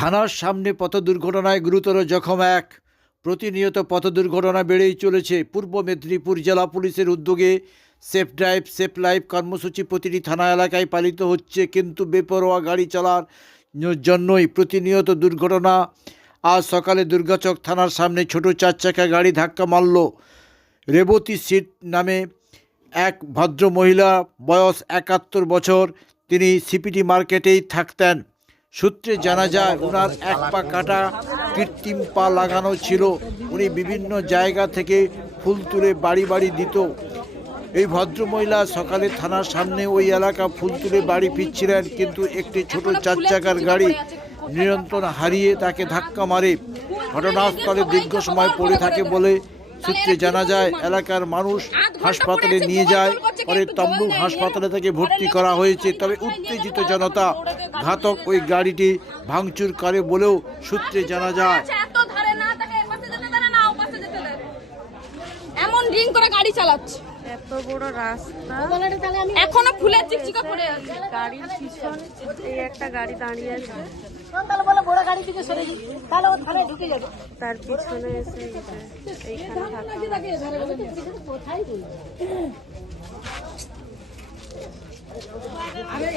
থানার সামনে পথ দুর্ঘটনায় গুরুতর জখম এক। প্রতিনিয়ত পথ দুর্ঘটনা বেড়েই চলেছে। পূর্ব মেদিনীপুর জেলা পুলিশের উদ্যোগে সেফ ড্রাইভ, সেফ লাইফ কর্মসূচি প্রতিটি থানা এলাকায় পালিত হচ্ছে, কিন্তু বেপরোয়া গাড়ি চালার জন্যই প্রতিনিয়ত দুর্ঘটনা। আজ সকালে দুর্গাচক থানার সামনে ছোট চার চাকা গাড়ি ধাক্কা মারল। রেবতী সিট নামে এক ভদ্র মহিলা বয়স একাত্তর বছর। তিনি সিপিটি মার্কেটেই থাকতেন। সূত্রে জানা যায় ওনার এক পা কাটা কৃত্রিম পা লাগানো ছিল। উনি বিভিন্ন জায়গা থেকে ফুল তুলে বাড়ি বাড়ি দিত। এই ভদ্রমহিলা সকালে থানার সামনে ওই এলাকা ফুল তুলে বাড়ি ফিরছিলেন কিন্তু একটি ছোট চার চাকার গাড়ি নিয়ন্ত্রণ হারিয়ে তাকে ধাক্কা মারে। ঘটনাস্থলে দীর্ঘ সময় পড়ে থাকে বলে সূত্রে জানা যায় এলাকার মানুষ হাসপাতালে নিয়ে যায় পরে তমলুক হাসপাতালে থেকে ভর্তি করা হয়েছে। তবে উত্তেজিত জনতা ঘাতক ওই গাড়িটি ভাঙচুর করে বলেও সূত্রে জানা যায়। এত ধারে না তাকে এপাশে যেতে দেয় না ওপাশে যেতে দেয় এমন ড্রিঙ্ক করে গাড়ি চালাচ্ছে। এত বড় রাস্তা। এখনও ফুলের চিকচিকা পড়ে আছে। গাড়ির পিছন এই একটা গাড়ি দাঁড়িয়ে আছে। তাহলে বলে বড় গাড়ি থেকে সরে যাই তাহলে ও থানায় ঢুকে যাবে। তার পিছনে এসে এইখানে থাকা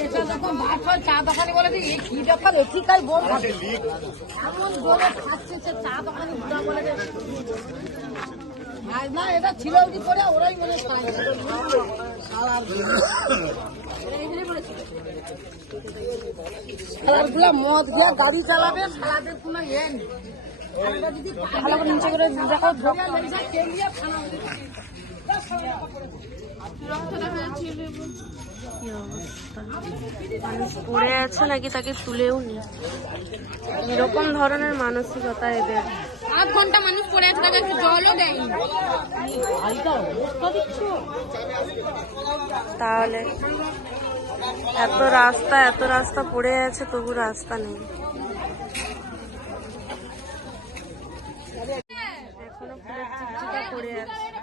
এটা যখন ভাত হয় চা দোকানে বলে যে এই কি বল এমন বলে খাচ্ছে সে চা দোকানে ঘুরা বলে যে না এটা ছিল ওই করে? ওরাই মনে খায়। গুলা মদ দিয়ে গাড়ি চালাবে কোনো ইয়ে নেই। ভালো করে নিচে করে দেখো পড়ে আছে নাকি তাকে তুলেও নি? এরকম ধরনের মানসিকতা এদের। আধ ঘণ্টা মানুষ পড়ে আছে তাকে একটু জলও দেয়নি। তাহলে এত রাস্তা এত রাস্তা পড়ে আছে তবু রাস্তা নেই। এখনও ফুলের চিকচিকা পড়ে আছে।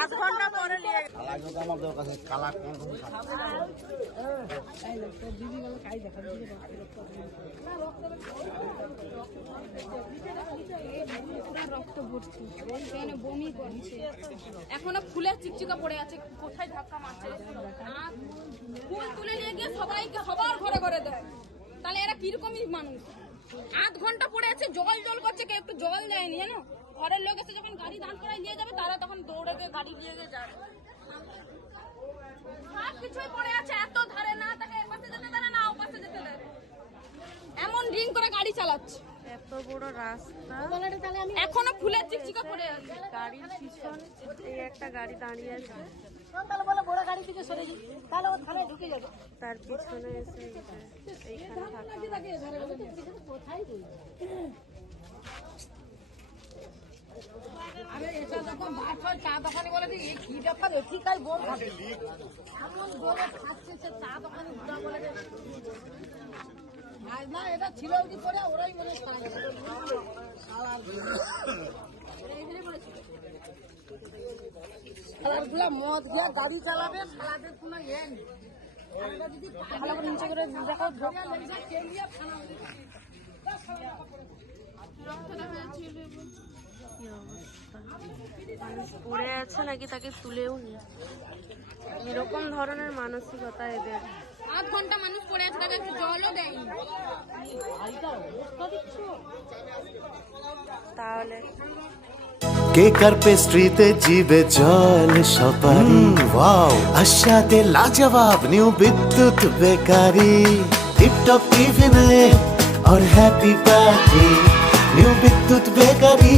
আধ ঘণ্টা পরে নিয়ে ভর্তি বমি করছে এখনও ফুলের চিকচিকা পড়ে আছে কোথায় ধাক্কা মারছে? ফুল তুলে নিয়ে গিয়ে সবাইকে সবার ঘরে ঘরে দেয়। তাহলে এরা কিরকমই মানুষ? আধ ঘণ্টা পড়ে আছে জল জল করছে কেউ একটু জল দেয়নি জানো? ঘরের লোক এসে যখন গাড়ি দাঁড় করায় নিয়ে যাবে তারা তখন দৌড়ে গিয়ে গাড়ি নিয়ে গিয়ে যায়। সব কিছুই পড়ে আছে এত ধারে না তাকে এপাশে যেতে দেয় না ওপাশে যেতে দেয়। এমন ড্রিঙ্ক করে গাড়ি চালাচ্ছে। এত বড় রাস্তা। এখনও ফুলের চিকচিকা পড়ে আছে। গাড়ির পিছন এই একটা গাড়ি দাঁড়িয়ে আছে। তাহলে বলে বড় গাড়ি থেকে সরে যাই। তাহলে ও থানায় ঢুকে যাবে। তার পিছনে এসে এই এইখানে থাকা। আরে না, এটা ছিল করে ওরাই মনে খায়। গুলা মদ দিয়ে গাড়ি চালাবে সালাদের কোনো ইয়ে নেই। ভালো করে নিচে করে দেখো কি অবস্থা মানুষ পড়ে আছে নাকি তাকে তুলেও নি এরকম ধরনের মানসিকতা এদের আধ ঘন্টা মানুষ পড়ে আছে তাকে একটু জলও দেয়নি তাহলে কেকার পেস্ট্রিতে জিবে জল সপারি ওয়াও আশাতে লাজবাব নিউ বিদ্যুৎ বেকারি টিপটপ টিফিনে और happy party new Bidyut bakery